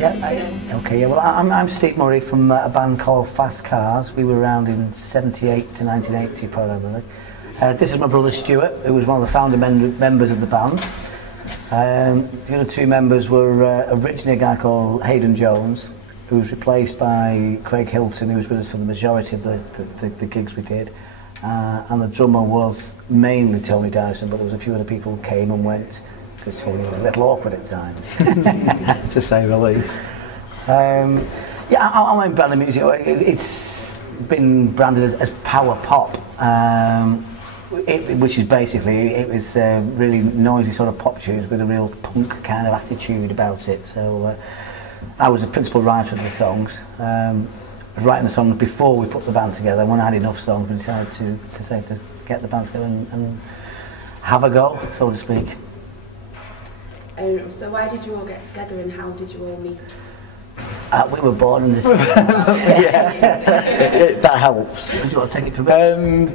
Yeah. Okay. Yeah. Well, I'm Steve Murray from a band called Fast Cars. We were around in '78 to 1980, probably. This is my brother Stuart, who was one of the founding members of the band. The other two members were originally a guy called Hayden Jones, who was replaced by Craig Hilton, who was with us for the majority of the gigs we did. And the drummer was mainly Tony Dyson, but there was a few other people who came and went, because Tony was a little awkward at times, to say the least. Yeah, I'm in branded music. It's been branded as power pop, which is basically, it was really noisy sort of pop tunes with a real punk kind of attitude about it. So I was the principal writer of the songs. I was writing the songs before we put the band together. When I had enough songs, we decided to get the band together and have a go, so to speak. So why did you all get together and how did you all meet? We were born in this. That helps. Do you want to take it from there?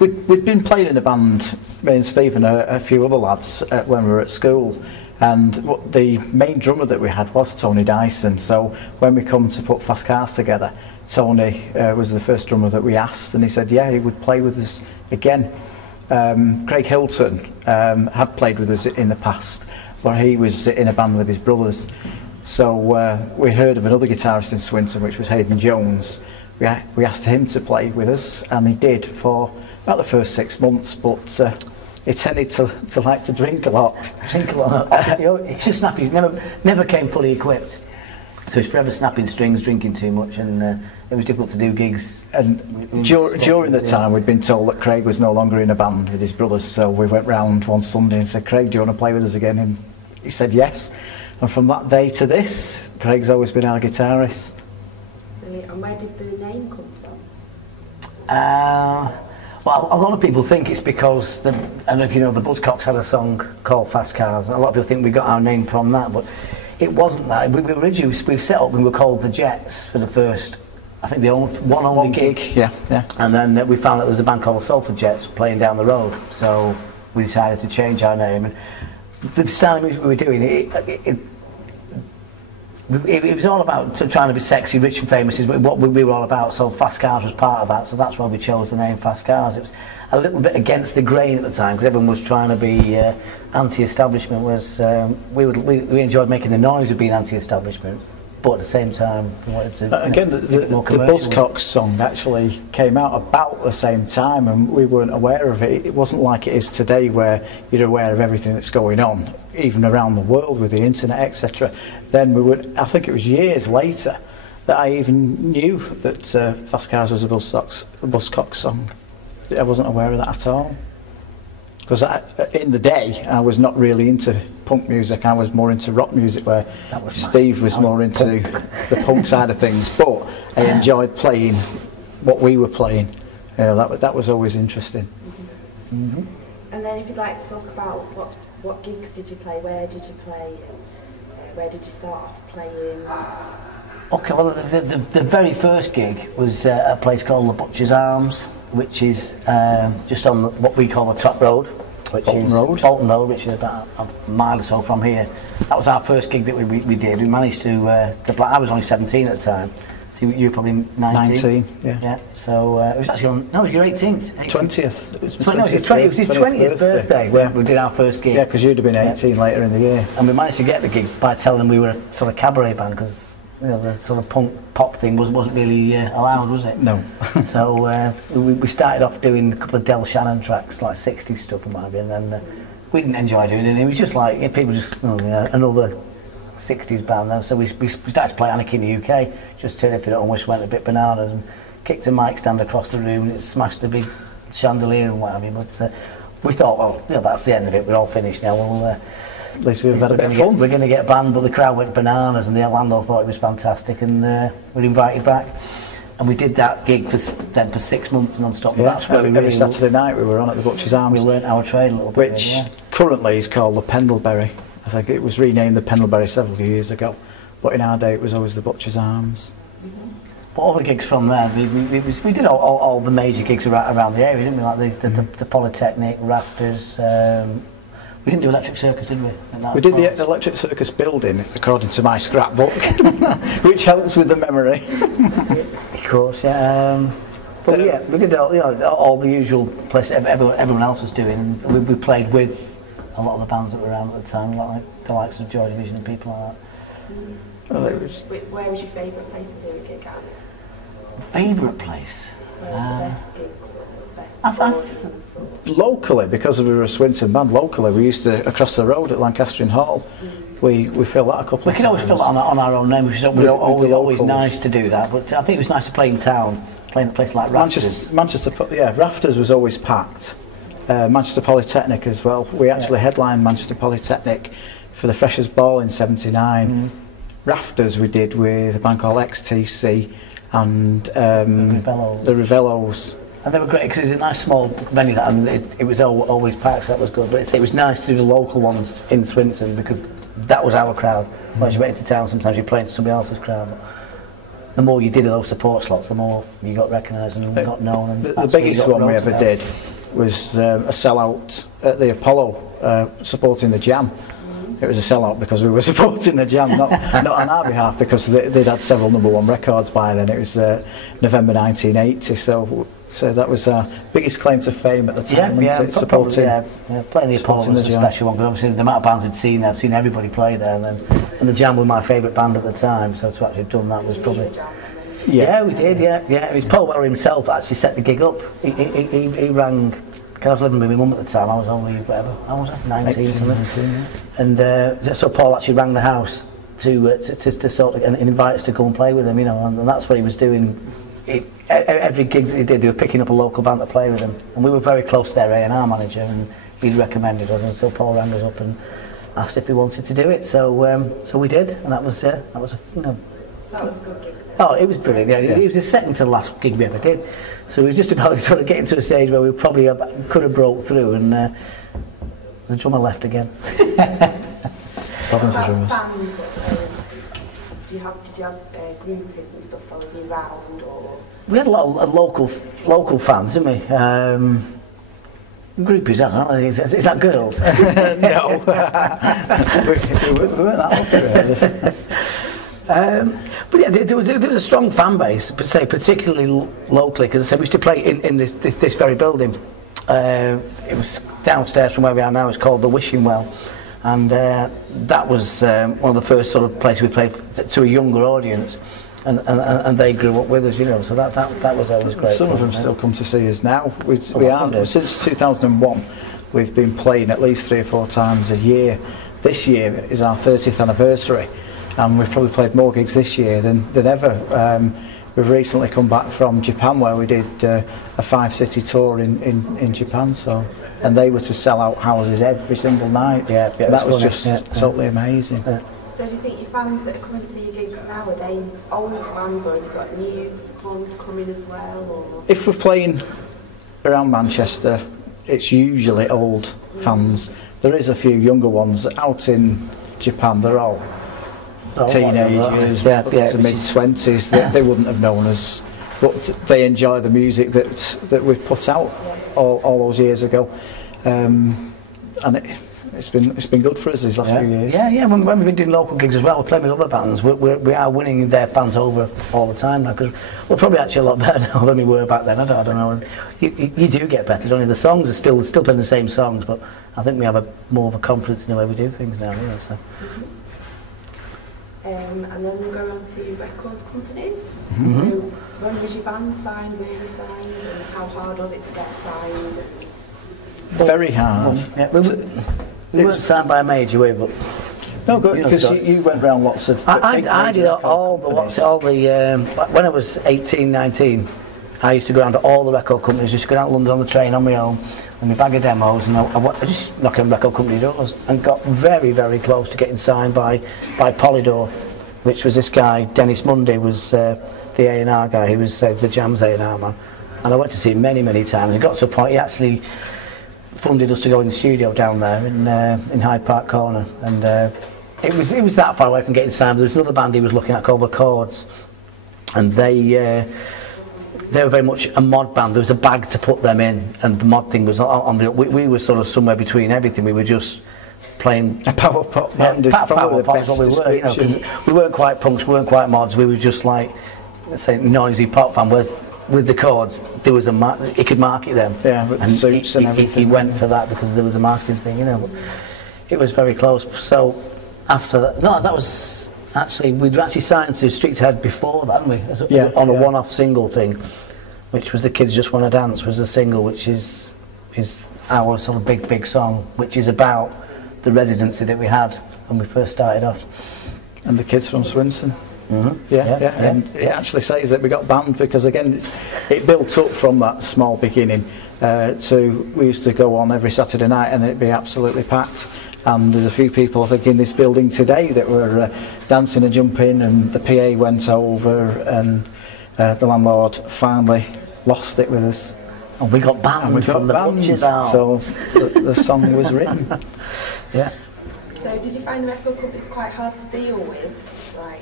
We'd been playing in a band, me and Steve and a few other lads, when we were at school, and the main drummer that we had was Tony Dyson. So when we come to put Fast Cars together, Tony was the first drummer that we asked, and he said yeah, he would play with us again. Craig Hilton had played with us in the past, but he was in a band with his brothers. So we heard of another guitarist in Swinton, which was Hayden Jones. We asked him to play with us, and he did for about the first 6 months, but he tended to like to drink a lot. It's just snappy. He's never came fully equipped. So he's forever snapping strings, drinking too much, and it was difficult to do gigs. And during the time, we'd been told that Craig was no longer in a band with his brothers, so we went round one Sunday and said, Craig, do you want to play with us again? And he said yes. And from that day to this, Craig's always been our guitarist. And where did the name come from? Well, a lot of people think it's because, I don't know if you know, the Buzzcocks had a song called Fast Cars, and a lot of people think we got our name from that, but it wasn't that. We set up, we were called the Jets for the first, I think the only gig. Yeah. And then we found out there was a band called the Salford Jets playing down the road, so we decided to change our name. And the style of music we were doing, it was all about trying to be sexy, rich and famous is what we were all about, so Fast Cars was part of that, so that's why we chose the name Fast Cars. It was a little bit against the grain at the time, because everyone was trying to be anti-establishment, whereas we enjoyed making the noise of being anti-establishment, but at the same time we wanted to again, the Buzzcocks song actually came out about the same time, and we weren't aware of it. It wasn't like it is today where you're aware of everything that's going on, even around the world with the internet, etc. Then I think it was years later that I even knew that Fast Cars was a Buzzcocks song. I wasn't aware of that at all. Because in the day, I was not really into punk music. I was more into rock music, where Steve was more into the punk side of things. But I enjoyed playing what we were playing. That was always interesting. Mm-hmm. And then if you'd like to talk about what gigs did you play, where did you play, where did you start off playing? Okay, well the very first gig was a place called the Butcher's Arms, which is just on what we call the top road, Bolton Road, which is about a mile or so from here. That was our first gig that we did. We managed to play. I was only 17 at the time. So you were probably 19. Yeah. So it was actually it was your 18th. 20th. It was his 20th birthday when we did our first gig. Yeah, because you'd have been 18 later in the year. And we managed to get the gig by telling them we were a sort of cabaret band, because the sort of punk pop thing wasn't really allowed, was it? No. So we started off doing a couple of Del Shannon tracks, like 60s stuff and what have you, and then we didn't enjoy doing it. It was just like people just another 60s band now. So we started to play Anarchy in the UK, just turned it on, which went a bit bananas, and kicked a mic stand across the room, and it smashed a big chandelier and what have you. But we thought, well, that's the end of it. We're all finished now. We'll at least we've had a bit of fun. We're going to get banned, but the crowd went bananas, and the landlord thought it was fantastic, and we were invited back, and we did that gig for 6 months non-stop. Yeah, that's where every Saturday night we were on at the Butcher's Arms. We learnt our trade a little bit. Which currently is called the Pendlebury. I think it was renamed the Pendlebury several years ago, but in our day it was always the Butcher's Arms. But all the gigs from there, we did all the major gigs around the area, didn't we? Like the Polytechnic, Rafters. We didn't do Electric Circus, did we? We did the Electric Circus building, according to my scrapbook, which helps with the memory. Of course, yeah. But yeah, we did all the usual places everyone else was doing, and we played with a lot of the bands that were around at the time, like the likes of Joy Division and people like that. Where was your favourite place to do a gig at? Favourite place? Where were the best gigs or the best Locally, because we were a Swinton band, locally we used to, across the road at Lancastrian Hall, we filled that a couple of times. We can always fill that on our own name, which is always nice to do that, but I think it was nice to play in town, playing at a place like Rafters. Rafters was always packed. Manchester Polytechnic as well. We actually headlined Manchester Polytechnic for the Freshers' Ball in '79. Rafters we did with a band called XTC and the Revellos. And they were great because it was a nice small venue and it was always packed, so that was good. But it was nice to do the local ones in Swinton because that was our crowd. Whereas you went into town, sometimes you're playing to somebody else's crowd. But the more you did of those support slots, the more you got recognised and got known. And the biggest one we ever did was a sellout at the Apollo supporting the Jam. It was a sellout because we were supporting the Jam, not on our behalf, because they'd had several #1 records by then. It was November 1980, so that was our biggest claim to fame at the time. Supporting playing the Apollo was a special one, because obviously the amount of bands we'd seen there, I'd seen everybody play there, and the Jam were my favourite band at the time, so to actually have done that was probably... Yeah, we did, yeah. It was Paul Weller himself that actually set the gig up. He rang, because I was living with my mum at the time, I was only, whatever, I was 19 or something. Yeah. And so Paul actually rang the house to sort of, and invite us to go and play with him, and that's what he was doing. Every gig that he did, they were picking up a local band to play with him. And we were very close to their A&R manager, and he'd recommended us, and so Paul rang us up and asked if we wanted to do it. So we did, and that was That was a good gig. Oh, it was brilliant. Yeah. It was the second to the last gig we ever did. So we were just about sort of getting to a stage where we probably could have broke through, and the drummer left again. Problems with drummers. Did you have groupies and stuff following you around, or? We had a lot of local fans, didn't we? Groupies, I don't know. Is that girls? No. we weren't that open. But yeah, there was a strong fan base, particularly locally, because I said we used to play in this very building. It was downstairs from where we are now. It's called the Wishing Well, and that was one of the first sort of places we played to a younger audience, and they grew up with us, So that was always great. Some of them still come to see us now. We are since 2001. We've been playing at least 3 or 4 times a year. This year is our 30th anniversary. And we've probably played more gigs this year than ever. We've recently come back from Japan, where we did a 5-city tour in Japan. And they were to sell out houses every single night. Yeah, that was just totally amazing. So do you think your fans that are coming to your gigs now, are they old fans, or have you got new ones coming as well? Or? If we're playing around Manchester, it's usually old fans. There is a few younger ones out in Japan. They're all teenagers, to mid-20s. They wouldn't have known us, but they enjoy the music that we've put out all those years ago, and it's been good for us these last few years. Yeah. When we've been doing local gigs as well, we're playing with other bands. We are winning their fans over all the time now, because we're probably actually a lot better now than we were back then. I don't know. You do get better, don't you? The songs are still playing the same songs, but I think we have more of a confidence in the way we do things now. So. And then we'll go on to record companies. So when was your band signed, were you signed, and how hard was it to get signed? Very hard. We weren't signed by a major, were we? No, good, because you went round lots of... I did all the when I was 18, 19, I used to go around to all the record companies, just go down to London on the train on my own, with my bag of demos, and I just knocked on record company doors, and got very, very close to getting signed by Polydor, which was this guy, Dennis Mundy, was the A&R guy. He was the Jam's A&R man, and I went to see him many, many times. It got to a point he actually funded us to go in the studio down there in Hyde Park Corner, and it was that far away from getting signed. There was another band he was looking at called The Chords, and they they were very much a mod band. There was a bag to put them in, and the mod thing was on the. We were sort of somewhere between everything. We were just playing a power pop band. Is probably the best what we were, you know, 'cause we weren't quite punks, we weren't quite mods. We were just like, let's say, noisy pop band. Whereas with the chords, there was he could market them. Yeah, with the suits and everything. He went for that because there was a marketing thing, you know. But it was very close. So after that, no, that was actually we'd actually signed to Streets Ahead before that, hadn't we? On a one-off single thing, which was The Kids Just Want to Dance, was a single which is our sort of big song, which is about the residency that we had when we first started off. And the kids from Swinton. Mm-hmm. And it actually says that we got banned because, again, it built up from that small beginning to, we used to go on every Saturday night and it'd be absolutely packed. And there's a few people, I think, in this building today that were dancing and jumping, and the PA went over, and the landlord finally lost it with us. And we got banned from the Butchers out. So the song was written. Yeah. So did you find the record companies quite hard to deal with, like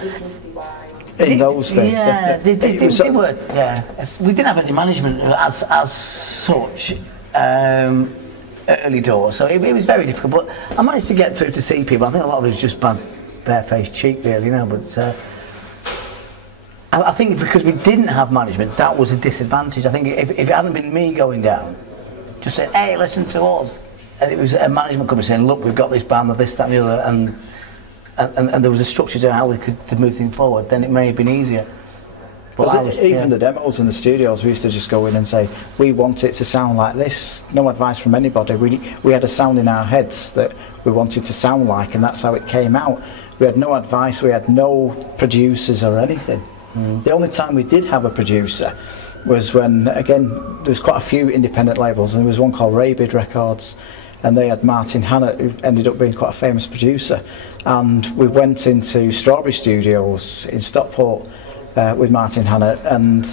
businessy-wise? In those days, yeah, definitely. they were. Yeah, we didn't have any management as such early doors, so it was very difficult. But I managed to get through to see people. I think a lot of it was just barefaced cheek, really, you know. But I think because we didn't have management, that was a disadvantage. I think if it hadn't been me going down, just saying, "Hey, listen to us," and it was a management company saying, "Look, we've got this band, or this, that, and the other," and there was a structure to how we could move things forward, then it may have been easier. But even the demos in the studios, we used to just go in and say, we want it to sound like this. No advice from anybody. We had a sound in our heads that we wanted to sound like, and that's how it came out. We had no advice, we had no producers or anything. The only time we did have a producer was when, again, there was quite a few independent labels, and there was one called Rabid Records, and they had Martin Hannett, who ended up being quite a famous producer. And we went into Strawberry Studios in Stockport with Martin Hannett, and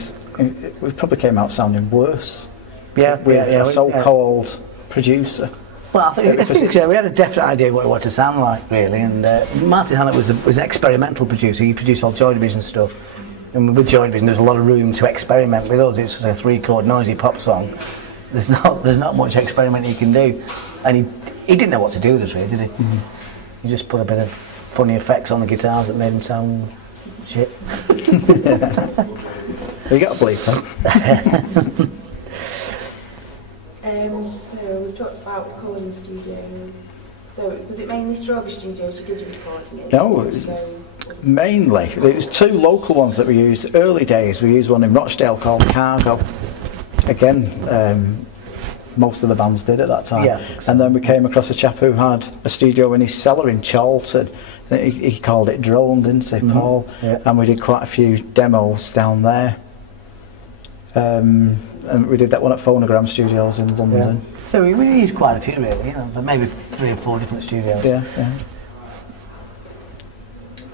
we probably came out sounding worse. With a so-called producer. Well, I think we had a definite idea what it wanted to sound like, really. And Martin Hannett was an experimental producer. He produced all Joy Division stuff. And with Joy Division, there's a lot of room to experiment with us. It's a 3-chord noisy pop song. There's not much experiment he can do, and he didn't know what to do with us, really, did he? Mm-hmm. He just put a bit of funny effects on the guitars that made him sound shit. You got to believe that. So we've talked about recording studios. So was it mainly Strawberry Studios you did your recording in? No, mainly. There was 2 local ones that we used. Early days, we used one in Rochdale called Cargo. Again, most of the bands did at that time. Yeah, and then we came across a chap who had a studio in his cellar in Charlton. He called it Drone, didn't he, Paul? Yeah. And we did quite a few demos down there. And we did that one at Phonogram Studios in London. Yeah. So we used quite a few, really, you know, maybe 3 or 4 different studios. Yeah.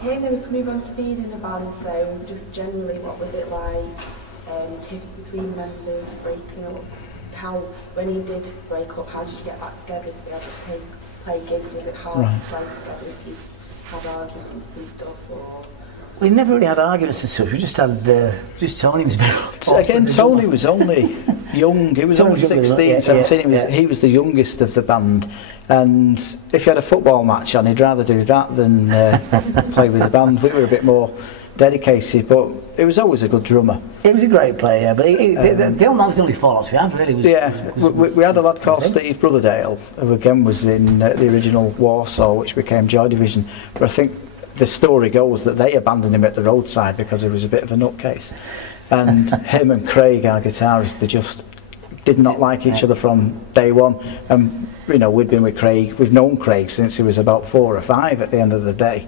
Here then we can move on to being in a band, so just generally what was it like, tips between members, breaking up, when you did break up, how did you get back together to be able to play gigs? Was it hard to play together if you had arguments and stuff, or...? We never really had arguments and stuff, we just had, just Tony was again, Tony was only young, he was only 16, 17, he was the youngest of the band, and if you had a football match on, he'd rather do that than play with the band. We were a bit more dedicated, but he was always a good drummer. He was a great player, but the only fallouts we had, really. We had a lad called Steve Brotherdale, who again was in the original Warsaw, which became Joy Division, but I think the story goes that they abandoned him at the roadside because he was a bit of a nutcase. And him and Craig, our guitarist, they just did not like each other from day one. And, you know, we'd been with Craig, we've known Craig since he was about 4 or 5 at the end of the day.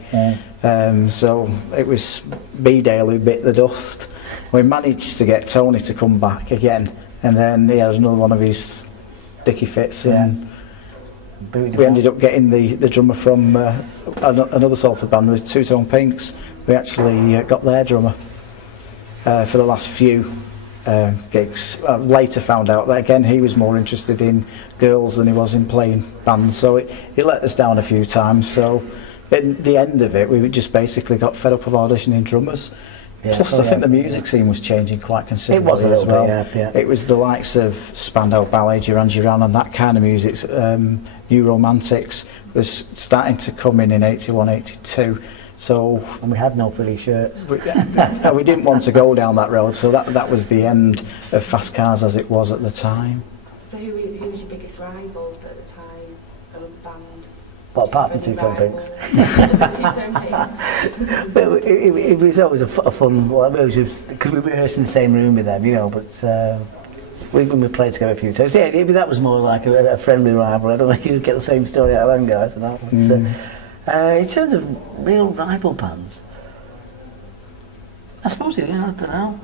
So it was B-Dale who bit the dust. We managed to get Tony to come back again, and then he had another one of his dicky fits. And we ended up getting the drummer from another Salford band, was Two Tone Pinks. We actually got their drummer for the last few gigs. I later found out that again he was more interested in girls than he was in playing bands, so he let us down a few times. So at the end of it, we just basically got fed up of auditioning drummers, Plus, I think the music scene was changing quite considerably. It was a little as well. bit, yeah. It was the likes of Spandau Ballet, Duran Duran, and that kind of music. New Romantics was starting to come in 81, 82. So, and we had no frilly shirts. we didn't want to go down that road, so that was the end of fast cars as it was at the time. So who was your biggest rival at the time of a band? Well, apart from Two Tone Pinks. Pinks. But it was always a fun, because we rehearsed in the same room with them, you know, but we played together a few times. Yeah, that was more like a friendly rival. I don't think you'd get the same story out of them guys. And that one. In terms of real rival bands, I suppose, I don't know.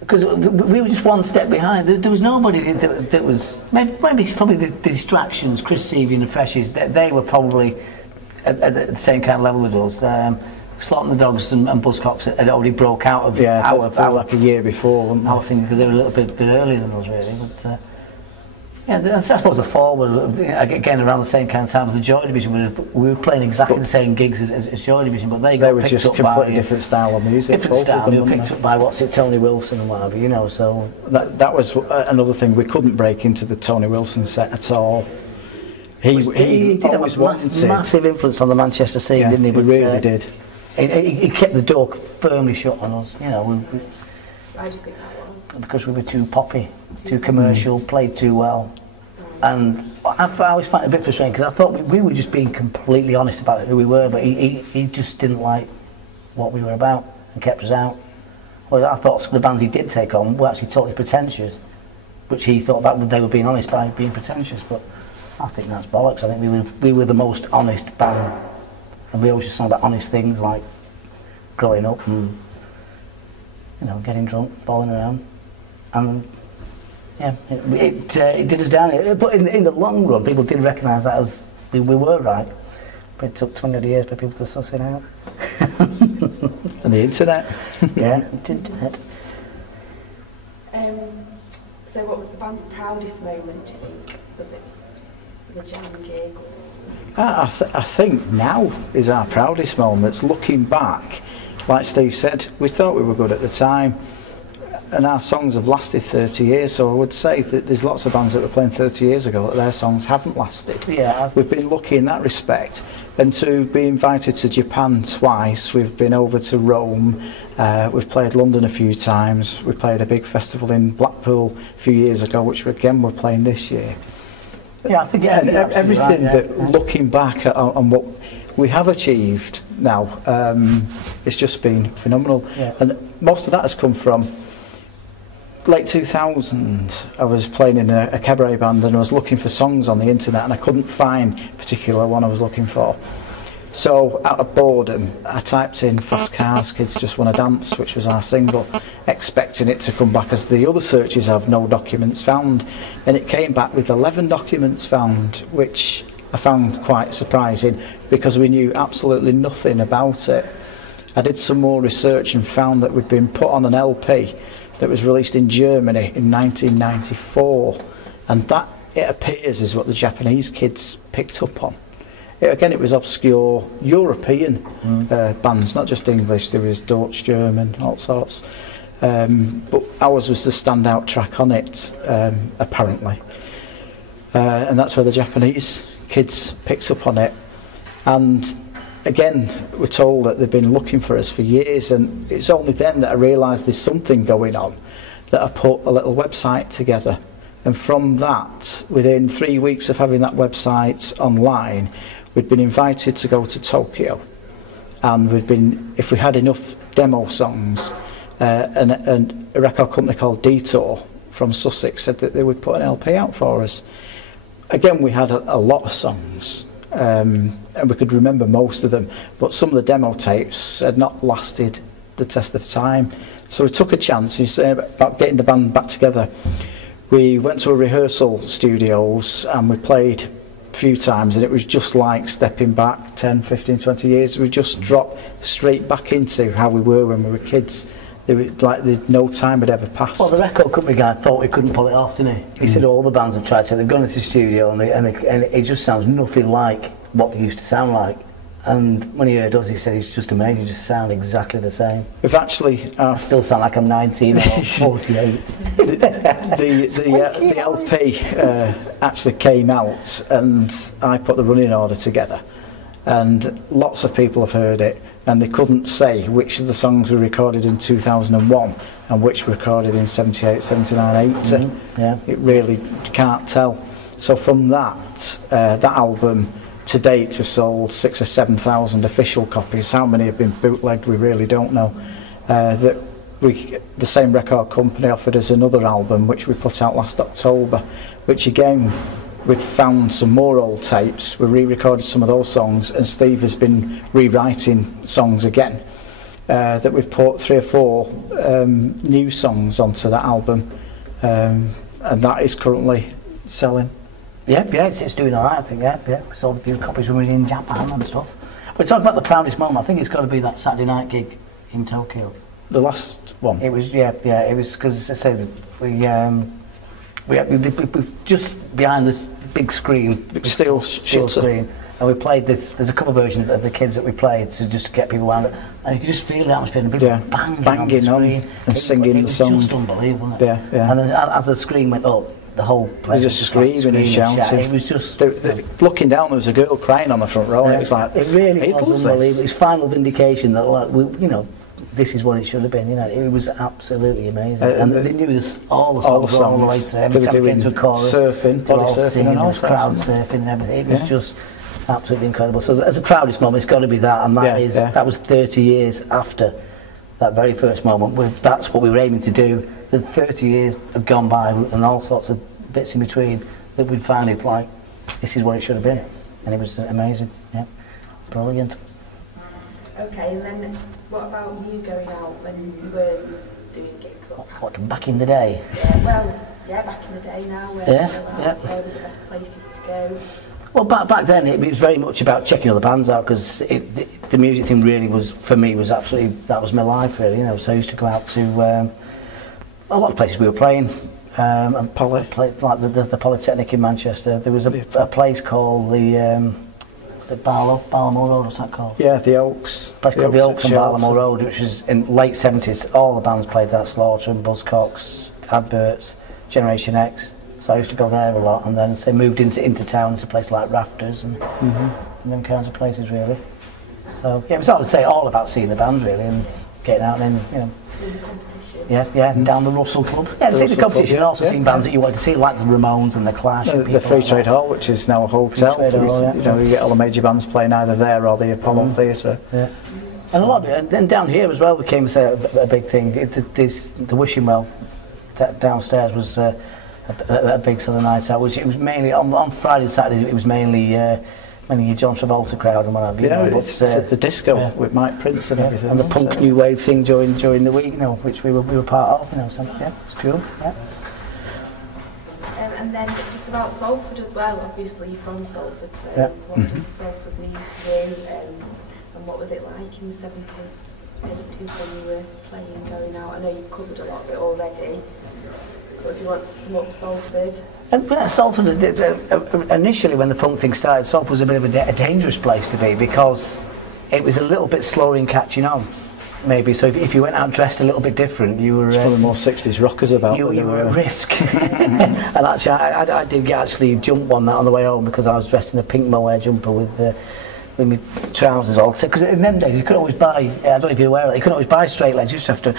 Because we were just one step behind. There was nobody that was... Maybe it's probably the distractions, Chris Seavey and the Freshies, they were probably at the same kind of level with us. Slot and the Dogs and Buzzcocks had already broke out of our like a year before, weren't they? Our thing, because they were a little bit earlier than us, really. But yeah, I suppose the fall was again around the same kind of time as the Joy Division. We were playing exactly the same gigs as Joy Division, but they were just completely different style of music. Different style. They were picked up by Tony Wilson and whatever, you know. So that was another thing. We couldn't break into the Tony Wilson set at all. He did have a massive influence on the Manchester scene, didn't he? He really did. He kept the door firmly shut on us, you know. Why do you think that was? Because we were too poppy, too commercial, played too well. And I always find it a bit frustrating, because I thought we were just being completely honest about who we were, but he just didn't like what we were about and kept us out. Whereas I thought some of the bands he did take on were actually totally pretentious, which he thought that they were being honest by being pretentious, but I think that's bollocks. I think we were the most honest band, and we always just sang about honest things like growing up and, you know, getting drunk, falling around, and yeah, it did us down. But in the long run, people did recognise that as we were right. But it took 20 odd years for people to suss it out. And the internet. Yeah, the internet. So what was the band's proudest moment, do you think? Was it the jam gig? I think now is our proudest moments. Looking back, like Steve said, we thought we were good at the time, and our songs have lasted 30 years, so I would say that there's lots of bands that were playing 30 years ago that their songs haven't lasted. Yeah, we've been lucky in that respect, and to be invited to Japan twice, we've been over to Rome, we've played London a few times, we played a big festival in Blackpool a few years ago, which again we're playing this year. Yeah, I think everything that looking back on what we have achieved now, it's just been phenomenal. Yeah. And most of that has come from late 2000. I was playing in a cabaret band and I was looking for songs on the internet and I couldn't find a particular one I was looking for. So out of boredom, I typed in Fast Cars, Kids Just Wanna Dance, which was our single, expecting it to come back as the other searches have no documents found. And it came back with 11 documents found, which I found quite surprising because we knew absolutely nothing about it. I did some more research and found that we'd been put on an LP that was released in Germany in 1994, and that, it appears, is what the Japanese kids picked up on. Again, it was obscure European bands, not just English. There was Dutch, German, all sorts, but ours was the standout track on it, apparently, and that's where the Japanese kids picked up on it. And again, we're told that they've been looking for us for years, and it's only then that I realised there's something going on, that I put a little website together. And from that, within 3 weeks of having that website online, we'd been invited to go to Tokyo, and we'd been, if we had enough demo songs, and a record company called Detour from Sussex said that they would put an LP out for us. Again, we had a lot of songs, and we could remember most of them, but some of the demo tapes had not lasted the test of time. So we took a chance about getting the band back together. We went to a rehearsal studios and we played a few times, and it was just like stepping back 10, 15, 20 years. We just dropped straight back into how we were when we were kids. No time had ever passed. Well, the record company guy thought he couldn't pull it off, didn't he? He said all the bands have tried to. They've gone into the studio and it just sounds nothing like what they used to sound like. And when he heard us, he said, it's just amazing, you just sound exactly the same. We've actually... I still sound like I'm 19 or 48. The LP actually came out, and I put the running order together. And lots of people have heard it, and they couldn't say which of the songs were recorded in 2001 and which were recorded in 78, 79, 80. Yeah. It really can't tell. So from that album to date has sold 6,000 or 7,000 official copies. How many have been bootlegged, we really don't know. The same record company offered us another album which we put out last October, which again we'd found some more old tapes. We re-recorded some of those songs, and Steve has been rewriting songs again. That we've put 3 or 4 new songs onto that album, and that is currently selling. Yeah, it's doing all right, I think. Yeah. We sold a few copies when we were in Japan and stuff. We're talking about the proudest moment. I think it's got to be that Saturday night gig in Tokyo. The last one. It was, it was because, as I said, we just behind this big screen, steel screen, and we played this. There's a cover version of the Kids that we played to just get people around it, and you could just feel the atmosphere and people banging on and singing the song. It was just unbelievable, wasn't it? Yeah. And then as the screen went up, the whole place was just screaming and shouting. It was just looking down. There was a girl crying on the front row. And it was like, it really was unbelievable. It's final vindication that, like, this is what it should have been. It was absolutely amazing. And they knew this, all the songs all the way through. Every time we came to a chorus, surfing, body surfing, and all crowd surfing and everything. It was just absolutely incredible. So as a proudest moment, it's got to be that, and that was 30 years after that very first moment. That's what we were aiming to do. The 30 years have gone by, and all sorts of bits in between, that we found it like, this is what it should have been. And it was amazing. Yeah, brilliant. Okay, and then what about you going out when you were doing gigs? What, back in the day? Yeah, back in the day now. Where were the best places to go? Well, back then it was very much about checking other bands out, because the music thing really was, for me, was absolutely, that was my life really. So I used to go out to a lot of places we were playing. And like the Polytechnic in Manchester. There was a place called the Barlow Road, what's that called? Yeah, the Oaks. The Oaks on Barlow Road, which was in late 70s. All the bands played that, Slaughter and Buzzcocks, Adverts, Generation X. So I used to go there a lot, and then moved into town to places like Rafters and them kinds of places really. So yeah, it was all about seeing the bands really, and getting out and then, down the Russell Club. Yeah, and seeing the competition, and also seeing bands that you wanted to see, like the Ramones and the Clash. The Free Trade Hall, which is now a hotel. You get all the major bands playing either there or the Apollo Theatre. Yeah. And a lot of it, and down here as well became a big thing. The Wishing Well downstairs was a big sort of night out, which it was mainly on Friday and Saturdays. It was mainly your John Travolta crowd and what have you. It's the disco with Mike Prince and everything, and the punk new wave thing during the week, which we were part of. So it's cool. Yeah. And then just about Salford as well. Obviously, you're from Salford, so what does Salford mean to you? And what was it like in the 70s, 80s when you were playing, going out? I know you've covered a lot of it already. But if you want to sum up Salford. Salford, initially when the punk thing started, Salford was a bit of a dangerous place to be, because it was a little bit slower in catching on, maybe. So if you went out dressed a little bit different, you were... It's one of the more 60s rockers about. You were at risk. And actually, I did actually jump one night on the way home, because I was dressed in a pink mohair jumper with my trousers all, because in them days you couldn't always buy, I don't know if you're aware of it, you couldn't always buy straight legs, you just have to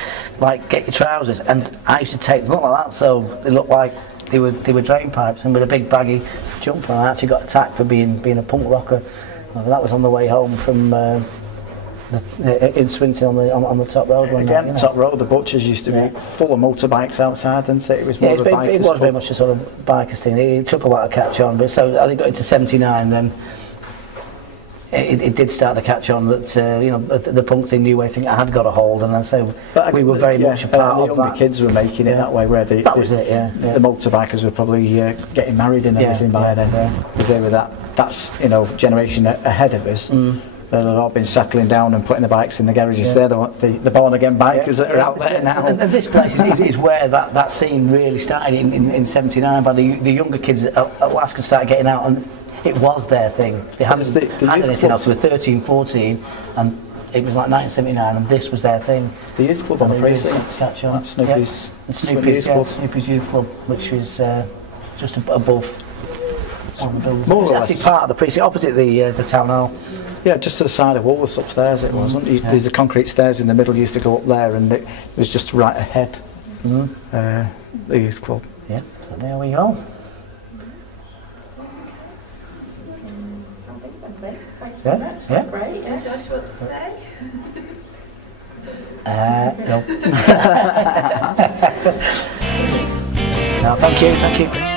get your trousers, and I used to take them up like that, so they looked like they were drain pipes, and with a big baggy jumper. And I actually got attacked for being a punk rocker. That was on the way home from in Swinton on the top road. Again, top road, the butchers used to be full of motorbikes outside, didn't it? It was more of a bikers. It was very much a sort of bikers thing. It took a while to catch on, but so as it got into 79, then it did start to catch on that the punk thing, new wave thing, I had got a hold, and then we were very much a part of that. The younger kids were making it that way, where the motorbikers were probably getting married and everything by then, because they were that's generation ahead of us. They've all been settling down and putting the bikes in the garages. They're the born again bikers that are out there now. And this place is where that scene really started in 79. But the younger kids at last could start getting out, and it was their thing. They hadn't the had youth anything club. else. They were 13, 14, and it was like 1979, and this was their thing. The youth club on the And they really precinct. set to catch on. That's Snoopy's, The Swinton Snoopy's, Youth Club. Snoopy's Youth Club, which is just above one of the buildings. More or It's less. actually part of the precinct, opposite the town hall. Yeah, just to the side of Woolworths upstairs it was, wasn't it? Yeah. There's the concrete stairs in the middle, you used to go up there, and it was just right ahead, the youth club. Yeah, so there we go. Thanks very much. Yeah. That's great. Yeah. Josh, what to say? No. No, thank you.